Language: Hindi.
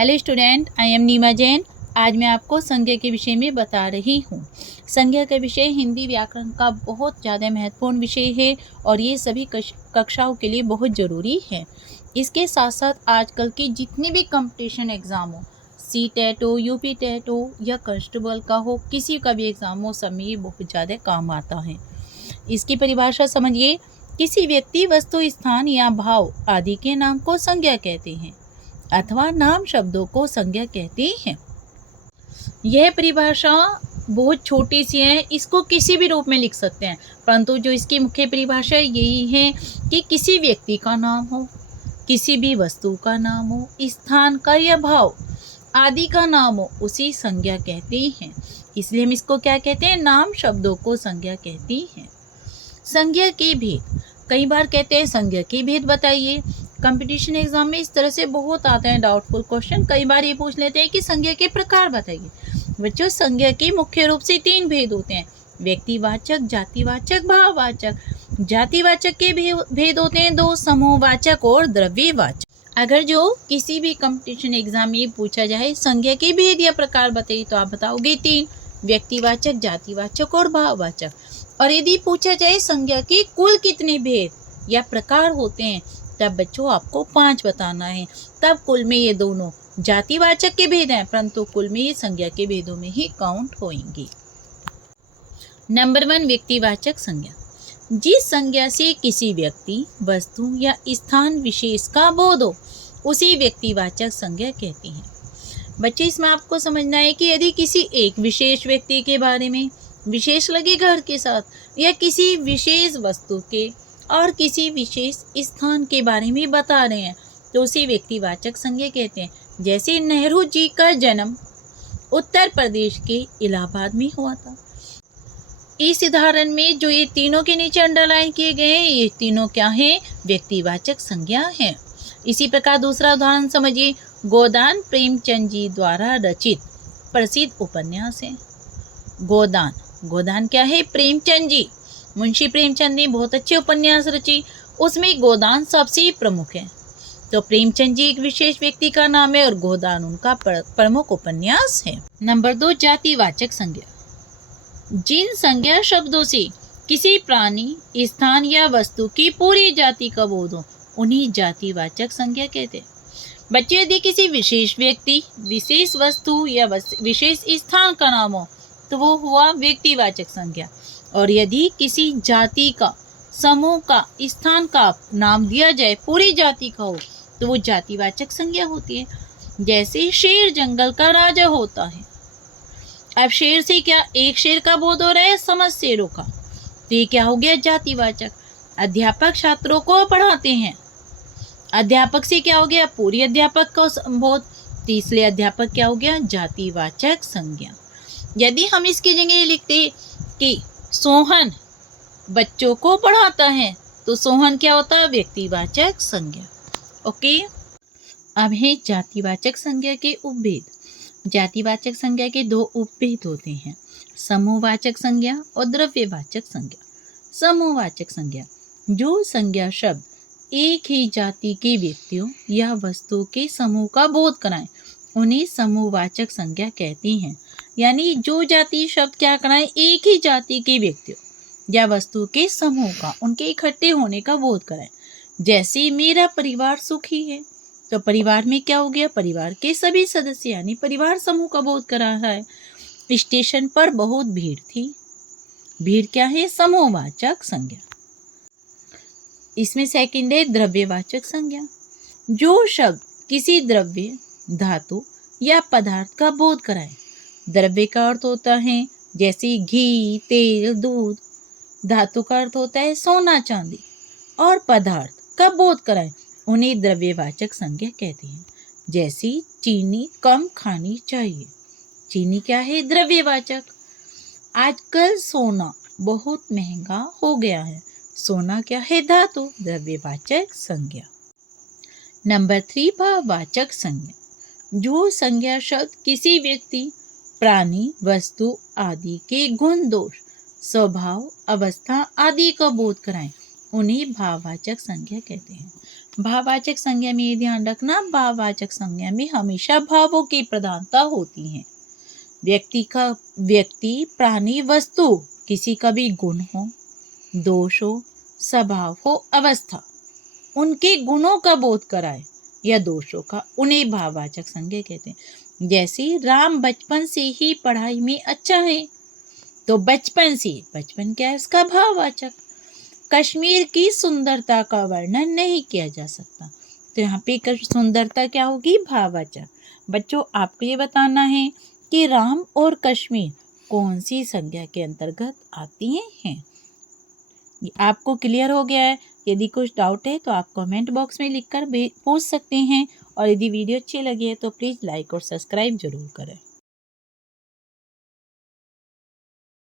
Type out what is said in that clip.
हेलो स्टूडेंट, आई एम नीमा जैन। आज मैं आपको संज्ञा के विषय में बता रही हूँ। संज्ञा का विषय हिंदी व्याकरण का बहुत ज़्यादा महत्वपूर्ण विषय है और ये सभी कक्षाओं के लिए बहुत ज़रूरी है। इसके साथ साथ आजकल के जितने भी कंपटीशन एग्ज़ाम हो, CTET हो, UP TET हो या कांस्टेबल का हो, किसी का भी एग्ज़ाम हो, सब में ये बहुत ज़्यादा काम आता है। इसकी परिभाषा समझिए। किसी व्यक्ति, वस्तु, स्थान या भाव आदि के नाम को संज्ञा कहते हैं अथवा नाम शब्दों को संज्ञा कहते हैं। यह परिभाषा बहुत छोटी सी है, इसको किसी भी रूप में लिख सकते हैं, परंतु जो इसकी मुख्य परिभाषा यही है कि किसी व्यक्ति का नाम हो, किसी भी वस्तु का नाम हो, स्थान का या भाव आदि का नाम हो, उसी संज्ञा कहते हैं। इसलिए हम इसको क्या कहते हैं? नाम शब्दों को संज्ञा कहते हैं। संज्ञा के भेद, कई बार कहते हैं संज्ञा के भेद बताइए। कंपटीशन एग्जाम में इस तरह से बहुत आते हैं डाउटफुल क्वेश्चन। कई बार ये पूछ लेते हैं कि संज्ञा के प्रकार बताइए। बच्चों, संज्ञा के मुख्य रूप से 3 भेद होते हैं: व्यक्तिवाचक, जातिवाचक, भाववाचक। जातिवाचक के भेद होते हैं 2: समूहवाचक और द्रव्यवाचक। अगर जो किसी भी कंपटीशन एग्जाम में पूछा जाए संज्ञा के भेद या प्रकार बताइए तो आप बताओगे 3: व्यक्तिवाचक, जातिवाचक और भाववाचक। और यदि पूछा जाए संज्ञा के कुल कितने भेद या प्रकार होते हैं, तब बच्चों आपको 5 बताना है। तब कुल में ये दोनों जातिवाचक के भेद हैं, परंतु कुल में ये संज्ञा के भेदों में ही काउंट होंगे। नंबर 1, व्यक्तिवाचक संज्ञा। जिस संज्ञा से किसी व्यक्ति, वस्तु या स्थान विशेष का बोध हो, उसी व्यक्तिवाचक संज्ञा कहते हैं। बच्चे, इसमें आपको समझना है कि यदि किसी एक विशेष व्यक्ति के बारे में, विशेष लगे घर के साथ, या किसी विशेष वस्तु के और किसी विशेष स्थान के बारे में बता रहे हैं, तो उसी व्यक्तिवाचक संज्ञा कहते हैं। जैसे नेहरू जी का जन्म उत्तर प्रदेश के इलाहाबाद में हुआ था। इस उदाहरण में जो ये तीनों के नीचे अंडरलाइन किए गए हैं, ये तीनों क्या हैं? व्यक्तिवाचक संज्ञा हैं। इसी प्रकार दूसरा उदाहरण समझिए। गोदान प्रेमचंद जी द्वारा रचित प्रसिद्ध उपन्यास है। गोदान क्या है? प्रेमचंद जी, मुंशी प्रेमचंद ने बहुत अच्छे उपन्यास रची, उसमें गोदान सबसे प्रमुख है। तो प्रेमचंद जी एक विशेष व्यक्ति का नाम है और गोदान उनका प्रमुख उपन्यास है। नंबर 2, जातिवाचक संज्ञा। जिन संज्ञा शब्दों से किसी प्राणी, स्थान या वस्तु की पूरी जाति का बोध हो, उन्हीं जातिवाचक संज्ञा कहते हैं। बच्चे, यदि किसी विशेष व्यक्ति, विशेष वस्तु या विशेष स्थान का नाम हो, तो वो हुआ व्यक्तिवाचक संज्ञा। और यदि किसी जाति का, समूह का, स्थान का नाम दिया जाए, पूरी जाति का हो, तो वो जातिवाचक संज्ञा होती है। जैसे शेर जंगल का राजा होता है। अब शेर से क्या एक शेर का बोध हो रहा है? समस्त शेरों का। तो ये क्या हो गया? जातिवाचक। अध्यापक छात्रों को पढ़ाते हैं, अध्यापक से क्या हो गया? पूरी अध्यापक का बोध। तो इसलिए अध्यापक क्या हो गया? जातिवाचक संज्ञा। यदि हम इसकी जगह लिखते कि सोहन बच्चों को पढ़ाता है, तो सोहन क्या होता है? व्यक्तिवाचक संज्ञा। ओके। अब है जातिवाचक संज्ञा के उपभेद। जातिवाचक संज्ञा के 2 उपभेद होते हैं: समूहवाचक संज्ञा और द्रव्यवाचक संज्ञा। समूहवाचक संज्ञा, जो संज्ञा शब्द एक ही जाति के व्यक्तियों या वस्तु के समूह का बोध कराएं, उन्हें समूहवाचक संज्ञा कहती हैं। यानी जो जाति शब्द क्या कराएं? एक ही जाति के व्यक्तियों या वस्तु के समूह का, उनके इकट्ठे होने का बोध कराएं। जैसे मेरा परिवार सुखी है, तो परिवार में क्या हो गया? परिवार के सभी सदस्य, यानी परिवार समूह का बोध करा है। स्टेशन पर बहुत भीड़ थी। भीड़ क्या है? समूहवाचक संज्ञा। इसमें सेकंड है द्रव्यवाचक संज्ञा। जो शब्द किसी द्रव्य, धातु या पदार्थ का बोध कराए। द्रव्य का अर्थ होता है जैसे घी, तेल, दूध। धातु का अर्थ होता है सोना, चांदी। और पदार्थ का बोध कराए, उन्हें द्रव्यवाचक संज्ञा कहते हैं। जैसे चीनी कम खानी चाहिए। चीनी क्या है? द्रव्यवाचक। आजकल सोना बहुत महंगा हो गया है। सोना क्या है? धातु, द्रव्यवाचक संज्ञा। नंबर 3, भाववाचक संज्ञा। जो संज्ञा शब्द किसी व्यक्ति, प्राणी, वस्तु आदि के गुण, दोष, स्वभाव, अवस्था आदि का बोध कराएं, उन्हें भाववाचक संज्ञा कहते हैं। भाववाचक संज्ञा में ये ध्यान रखना, भाववाचक संज्ञा में हमेशा भावों की प्रधानता होती है। व्यक्ति, प्राणी, वस्तु, किसी का भी गुण हो, दोष हो, स्वभाव हो, अवस्था, उनके गुणों का बोध कराए या दोषों का, उन्हें भाववाचक संज्ञा कहते हैं। जैसे राम बचपन से ही पढ़ाई में अच्छा है, तो बचपन क्या है उसका भाववाचक। कश्मीर की सुंदरता का वर्णन नहीं किया जा सकता, तो यहाँ पे सुंदरता क्या होगी, भाववाचक। बच्चों, आपको ये बताना है कि राम और कश्मीर कौन सी संज्ञा के अंतर्गत आती हैं। आपको क्लियर हो गया है? यदि कुछ डाउट है तो आप कमेंट बॉक्स में लिखकर पूछ सकते हैं, और यदि वीडियो अच्छी लगी है तो प्लीज़ लाइक और सब्सक्राइब जरूर करें।